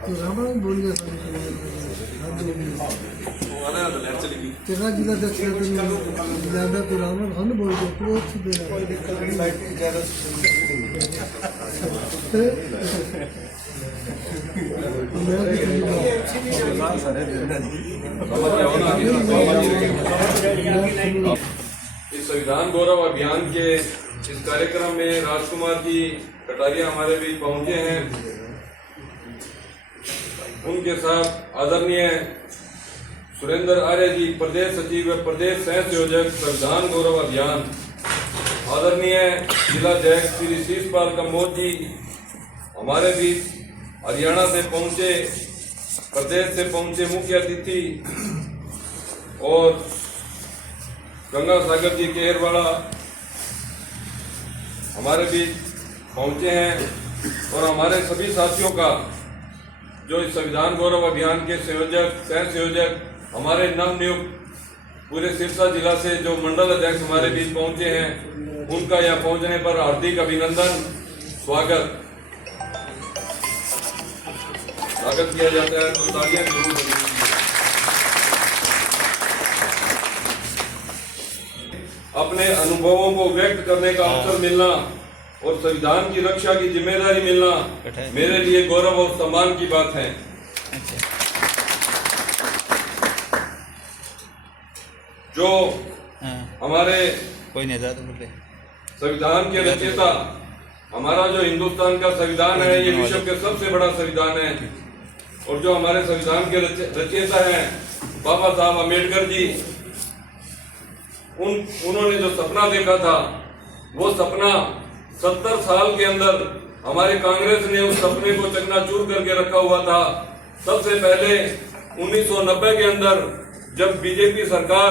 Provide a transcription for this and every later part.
तो रामायण बोल गया तेरा जिला दक्षिण ज़्यादा तो रामायण हम बोल गए तो अच्छी इस संविधान गौरव अभियान के इस कार्यक्रम में राजकुमार जी कटारिया हमारे बीच पहुंचे हैं। उनके साथ आदरणीय सुरेंद्र आर्य जी प्रदेश सचिव व प्रदेश सह संयोजक संविधान गौरव अभियान, आदरणीय जिला अध्यक्ष श्री शीशपाल कम्बोज जी हमारे बीच हरियाणा से पहुंचे, प्रदेश से पहुंचे मुख्य अतिथि, और गंगा सागर जी केरवाड़ा हमारे बीच पहुंचे हैं। और हमारे सभी साथियों का जो इस संविधान गौरव अभियान के संयोजक सह संयोजक हमारे नवनियुक्त पूरे सिरसा जिला से जो मंडल अध्यक्ष हमारे बीच पहुंचे हैं, उनका यहाँ पहुंचने पर हार्दिक अभिनंदन, स्वागत किया जाता है। तो तालियां जरूर बजाइए। अपने अनुभवों को व्यक्त करने का अवसर मिलना और संविधान की रक्षा की जिम्मेदारी मिलना मेरे लिए गौरव और सम्मान की बात है। जो हमारे कोई नेता तो बोले संविधान के रचयिता, हमारा जो हिंदुस्तान का संविधान है ये विश्व के सबसे बड़ा संविधान है, और जो हमारे संविधान के रचयिता हैं बाबा साहब अम्बेडकर जी, उन्होंने जो सपना देखा था वो सपना 70 साल के अंदर हमारे कांग्रेस ने उस सपने को चकनाचूर करके रखा हुआ था। सबसे पहले 1990 के अंदर जब बीजेपी सरकार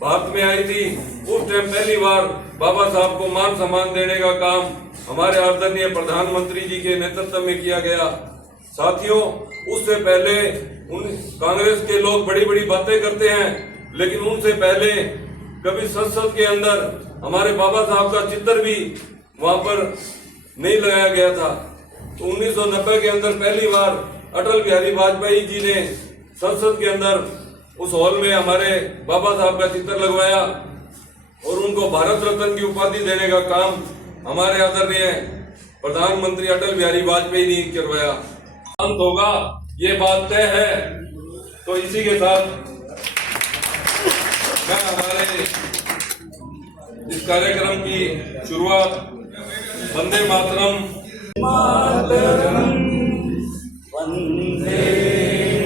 भारत में आई थी, उस टाइम पहली बार बाबा साहब को मान सम्मान देने का काम हमारे आदरणीय प्रधानमंत्री जी के नेतृत्व में किया गया। साथियों, उससे पहले कांग्रेस के लोग बड़ी बड़ी बातें करते हैं, लेकिन उनसे पहले कभी संसद के अंदर हमारे बाबा साहब का चित्र भी वहां पर नहीं लगाया गया था। तो 1990 के अंदर पहली बार अटल बिहारी वाजपेयी जी ने संसद के अंदर उस हॉल में हमारे बाबा साहब का चित्र लगवाया और उनको भारत रत्न की उपाधि देने का काम हमारे आदरणीय प्रधानमंत्री अटल बिहारी वाजपेयी ने करवाया। अंत होगा ये बात तय है। तो इसी के साथ मैं हमारे इस कार्यक्रम की शुरुआत वंदे मातरम वंदे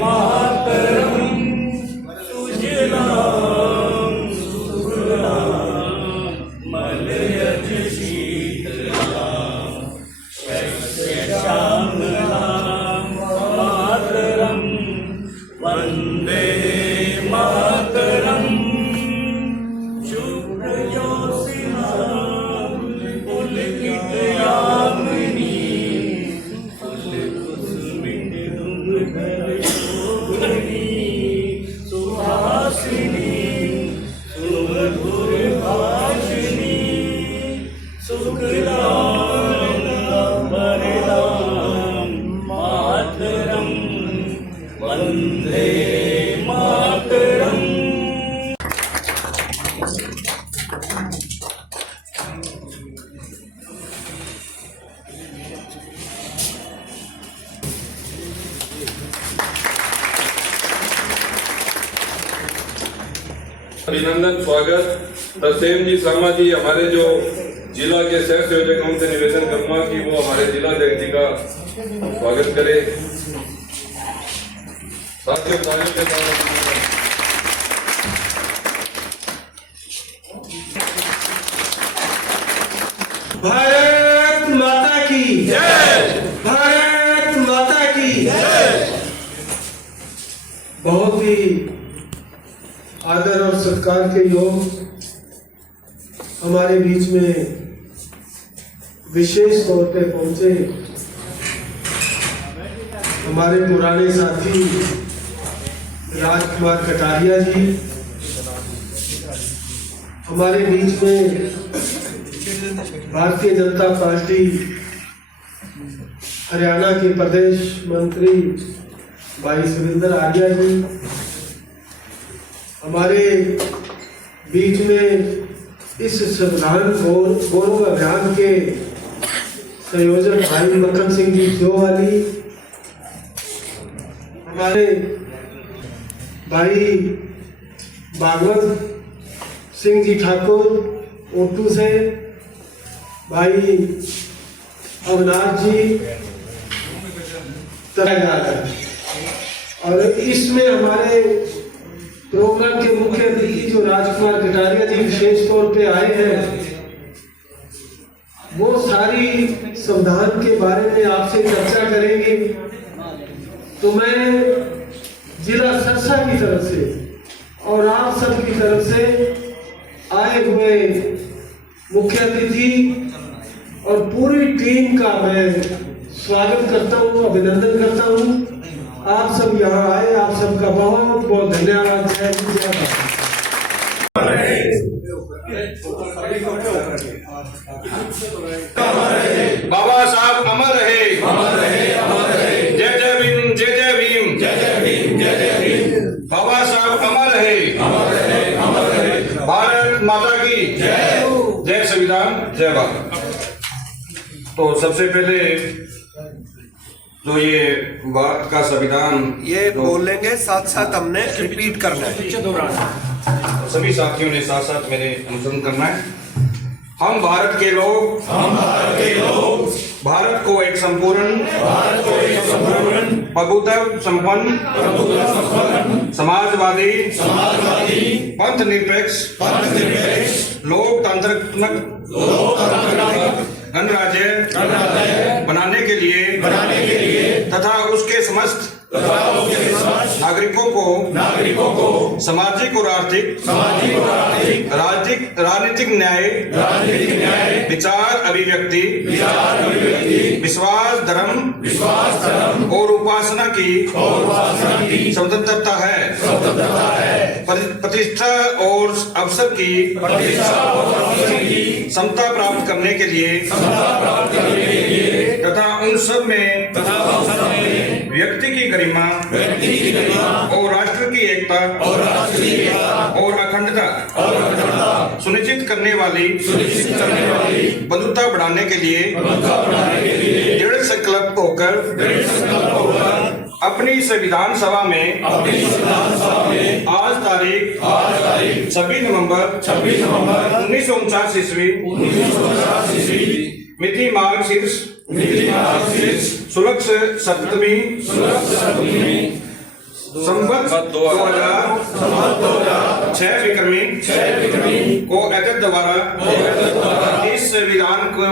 मातरम सुजलाम सुफलाम मलयज शीतलाम शस्यश्यामलाम मातरम वंदे मातरम अभिनंदन, स्वागत। तरसेम जी शर्मा जी हमारे जो जिला के सह संयोजक, उनसे निवेदन करूंगा कि वो हमारे जिला अध्यक्ष जी का स्वागत करे। साथियों, तालियों के साथ भारत माता की जय। भारत माता की जय। बहुत ही आदर और सत्कार के योग हमारे बीच में विशेष तौर पे पहुंचे हमारे पुराने साथी राजकुमार कटारिया जी, हमारे बीच में भारतीय जनता पार्टी हरियाणा के प्रदेश मंत्री भाई सुरेंद्र आर्या जी, हमारे बीच में इस संविधान गौरव अभियान के संयोजक भाई मक्खन सिंह जी जोवाली, हमारे भाई भागवत सिंह जी ठाकुर ओटू से, भाई अविनाश जी तरह जा रहा है। और इसमें हमारे प्रोग्राम के मुख्य अतिथि जो राजकुमार कटारिया जी विशेष तौर पे आए हैं, वो सारी संविधान के बारे में आपसे चर्चा करेंगे। तो मैं जिला सिरसा की तरफ से और आप सब की तरफ से आए हुए मुख्य अतिथि और पूरी टीम का मैं स्वागत करता हूँ, अभिनंदन करता हूँ। आप सब यहाँ आए, आप सबका बहुत बहुत धन्यवाद। जय हिंद, जय भारत। बाबा साहब अमर रहे, अमर रहे, अमर रहे। जय जय भीम, जय जय भीम, जय जय भीम, जय जय भीम। बाबा साहब अमर रहे, अमर रहे, अमर रहे। भारत माता की जय। जय संविधान, जय भारत। तो सबसे पहले जो ये भारत का संविधान ये बोलेंगे, साथ साथ हमने रिपीट करना है। सभी साथियों ने साथ साथ मेरे अनुसरण करना है। हम भारत के लोग, हम भारत के लोग भारत को एक संपूर्ण, भारत को एक संपूर्ण प्रभुत्व संपन्न, समाजवादी, समाजवादी पंथ निरपेक्ष, पंथ निरपेक्ष लोकतांत्रिक गणराज्य बनाने के लिए तथा उसके समस्त नागरिकों को सामाजिक और आर्थिक राजनीतिक न्याय विचार अभिव्यक्ति विश्वास धर्म और उपासना की स्वतंत्रता है। प्रतिष्ठा और अवसर की समता प्राप्त करने के लिए तथा उन सब में व्यक्ति की गरिमा और राष्ट्र की एकता और अखंडता सुनिश्चित करने वाली बंधुता बढ़ाने के लिए दृढ़ संकल्प होकर अपनी संविधान सभा में आज तारीख 26 नवंबर 1949 ईस्वी मिति माघ शीर्ष शुल्क सप्तमी संवत 2006 विक्रमी को एतद द्वारा इस संविधान को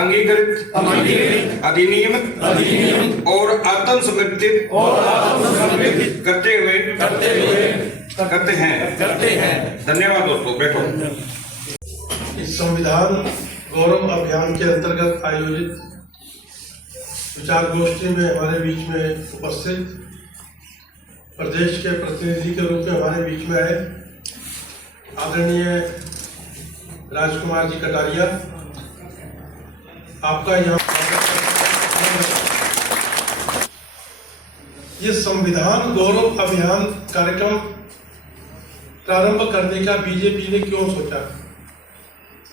अंगीकृत अधिनियमित और आत्म समर्पित करते हैं। धन्यवाद दोस्तों, बैठो। इस संविधान गौरव अभियान के अंतर्गत आयोजित विचार गोष्ठी में हमारे बीच में उपस्थित प्रदेश के प्रतिनिधि के रूप में हमारे बीच में आए आदरणीय राजकुमार जी कटारिया, आपका यहाँ ये संविधान गौरव अभियान कार्यक्रम प्रारंभ करने का बीजेपी ने क्यों सोचा,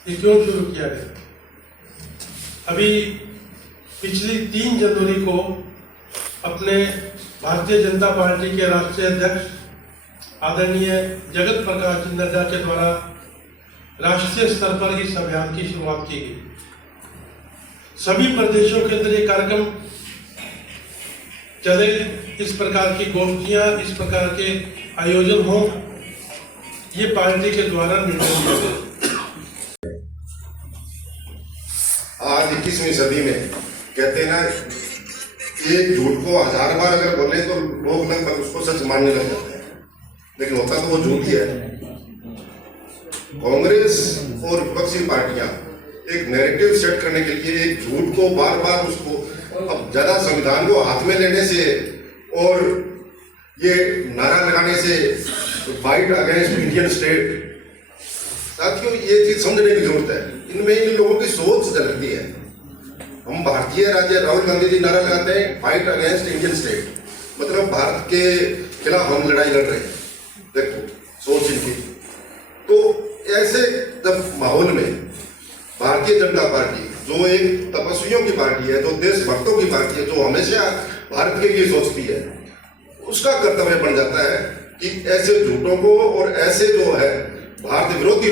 ये क्यों शुरू किया गया? अभी पिछली 3 जनवरी को अपने भारतीय जनता पार्टी के राष्ट्रीय अध्यक्ष आदरणीय जगत प्रकाश जी नड्डा के द्वारा राष्ट्रीय स्तर पर इस अभियान की शुरुआत की गई। सभी प्रदेशों के अंदर ये कार्यक्रम चले, इस प्रकार की गोष्ठियां, इस प्रकार के आयोजन हो, ये पार्टी के द्वारा निर्णय लिया गया। आज 21वीं सदी में कहते हैं ना, एक झूठ को 1000 बार अगर बोले तो लोग लगभग उसको सच मानने लग जाते हैं, लेकिन होता तो वो झूठ ही है। कांग्रेस और विपक्षी पार्टियां एक नैरेटिव सेट करने के लिए एक झूठ को बार बार उसको अब ज्यादा संविधान को हाथ में लेने से और ये नारा लगाने से फाइट अगेंस्ट इंडियन स्टेट, साथियों ये चीज समझने की जरूरत है। इनमें इन लोगों की सोच झलकती है। हम भारतीय राज्य, राहुल गांधी जी नारा लगाते हैं फाइट अगेंस्ट इंडियन स्टेट, मतलब भारत के खिलाफ हम लड़ाई लड़ रहे हैं। देखो सोच इनकी। तो ऐसे जब माहौल में भारतीय जनता पार्टी जो एक तपस्वियों की पार्टी है, जो देशभक्तों की पार्टी है, जो हमेशा भारत के लिए सोचती है, उसका कर्तव्य बन जाता है कि ऐसे झूठों को और ऐसे जो है भारत विरोधी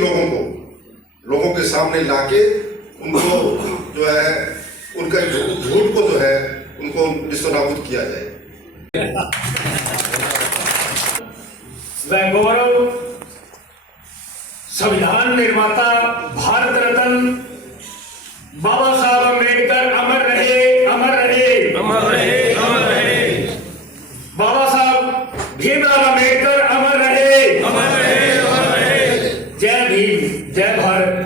लोगों के सामने लाके उनको जो है उनका झूठ को जो है उनको निस्तनाबूद किया जाए। वह गौरव संविधान निर्माता भारत रत्न बाबा साहब अम्बेडकर अमर रहे, अमर रहे, अमर रहे, अमर रहे। बाबा साहब भीमराव अम्बेडकर अमर रहे, अमर रहे, अमर रहे। जय भीम, जय भारत।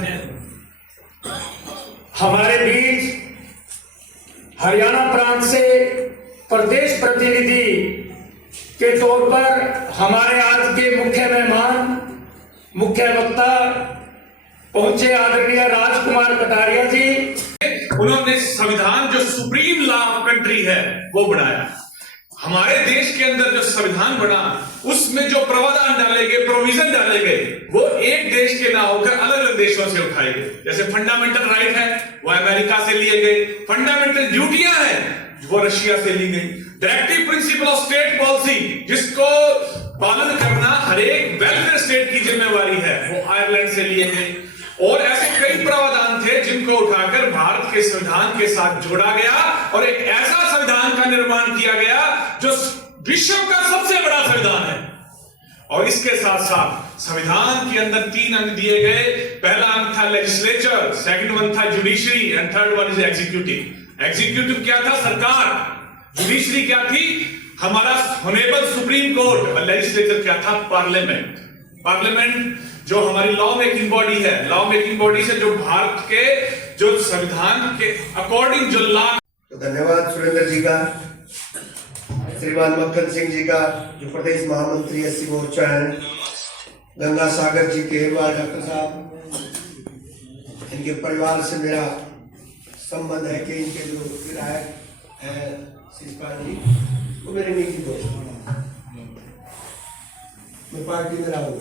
हमारे बीच हरियाणा प्रांत से प्रदेश प्रतिनिधि के तौर पर हमारे आज के मुख्य मेहमान, मुख्य वक्ता पहुंचे आदरणीय राजकुमार कटारिया जी। उन्होंने संविधान जो सुप्रीम लॉ ऑफ कंट्री है वो बनाया। हमारे देश के अंदर जो संविधान बना उसमें जो प्रावधान डाले गए, प्रोविजन डाले गए, वो एक देश के ना होकर अलग अलग देशों से उठाए गए। जैसे फंडामेंटल राइट है वो अमेरिका से लिए गए, फंडामेंटल ड्यूटियां हैं वो रशिया से ली गई, directive principle of state policy जिसको पालन करना हर एक वेलफेयर स्टेट की जिम्मेवारी है वो आयरलैंड से लिए गए, और ऐसे कई प्रावधान थे जिनको उठाकर भारत के संविधान के साथ जोड़ा गया और एक ऐसा संविधान का निर्माण किया गया जो विश्व का सबसे बड़ा संविधान है। और इसके साथ साथ संविधान के अंदर 3 अंग दिए गए। पहला अंग था लेजिस्लेचर, सेकंड वन था judiciary and third one is executive. Executive क्या था? सरकार। जुडिशरी क्या थी? हमारा होनेबल सुप्रीम कोर्ट। और लेजिस्लेचर क्या था? पार्लियामेंट। पार्लियामेंट जो हमारी लॉ मेकिंग बॉडी है, लॉ मेकिंग बॉडी से जो भारत के जो संविधान के अकॉर्डिंग जो लॉ। तो धन्यवाद सुरेंद्र जी का, श्रीमान मक्खन सिंह जी का जो प्रदेश महामंत्री एससी मोर्चा है, गंगा सागर जी के डॉक्टर साहब, इनके परिवार से मेरा संबंध है कि इनके जो विधायक है शिषपाल जी वो मेरे निजी दोस्त हैं। मैं पार्टी में रहा हूँ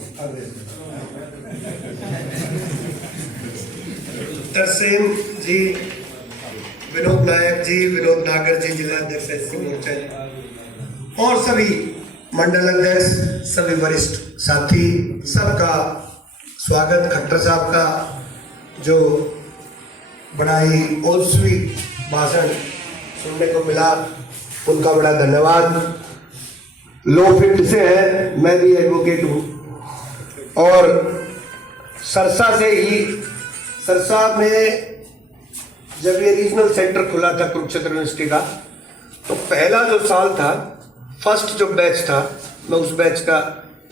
तरसेम जी, विनोद नायक जी, विनोद नागर जी जिला अध्यक्ष एससी मोर्चा और सभी मंडल अध्यक्ष, सभी वरिष्ठ साथी, सबका स्वागत। खट्टर साहब का जो बड़ा ही ओजस्वी भाषण सुनने को मिला उनका बड़ा धन्यवाद। लो फिट से है, मैं भी एडवोकेट हूँ और सरसा से ही, सरसा में जब ये रीजनल सेंटर खुला था कुरुक्षेत्र यूनिवर्सिटी का, तो पहला जो साल था, फर्स्ट जो बैच था, मैं उस बैच का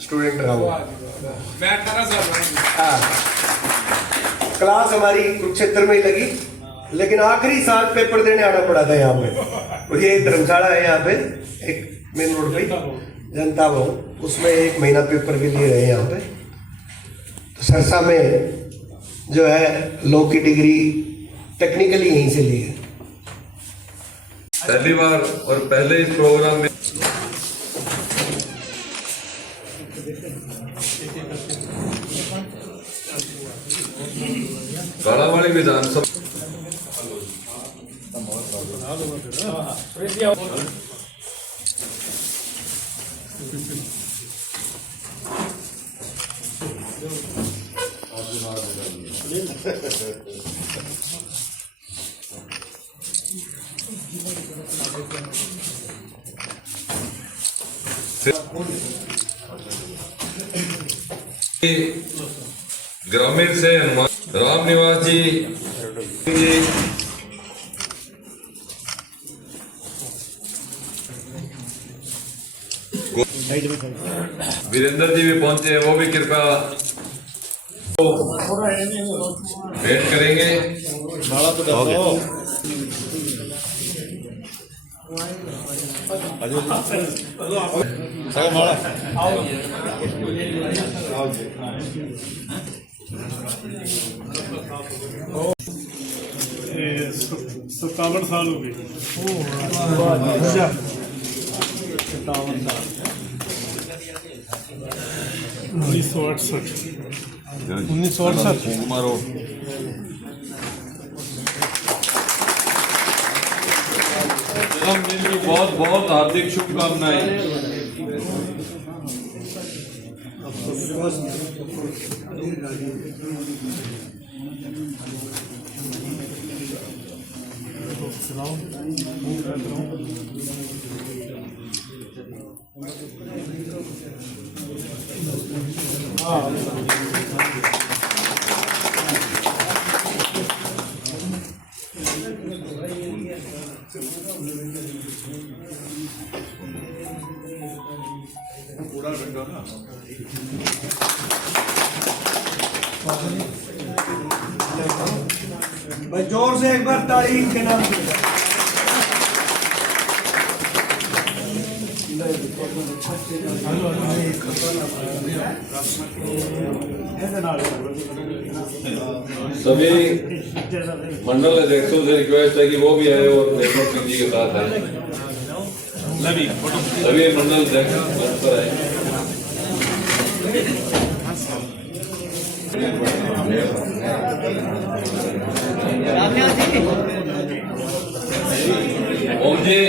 स्टूडेंट रहा हूँ। हाँ, क्लास हमारी कुरुक्षेत्र में ही लगी, लेकिन आखिरी साल पेपर देने आना पड़ा था यहाँ पे। और ये धर्मशाला है यहाँ पे, एक मेन रोड पे जनता भवन, उसमें 1 महीना पेपर के लिए रहे यहाँ पे। तो सरसा में जो है लॉ की डिग्री टेक्निकली यहीं से ली है। पहली बार और पहले इस प्रोग्राम में गाड़ावाड़ी विधानसभा ग्रामीण से राम निवास जी वीरेंद्र जी भी पहुंचे हैं, वो भी कृपया भेंट करेंगे। सत्तावन साल हो गए। 1968 जन्मदिन की बहुत बहुत हार्दिक शुभकामनाएं। भाई जोर से एक बार ताली के नाम सभी मंडल अध्यक्षों से रिक्वेस्ट है कि वो भी आए और देशमुख सिंह जी के साथ आए। सभी मंडल अध्यक्ष मंच पर आए। ओम जी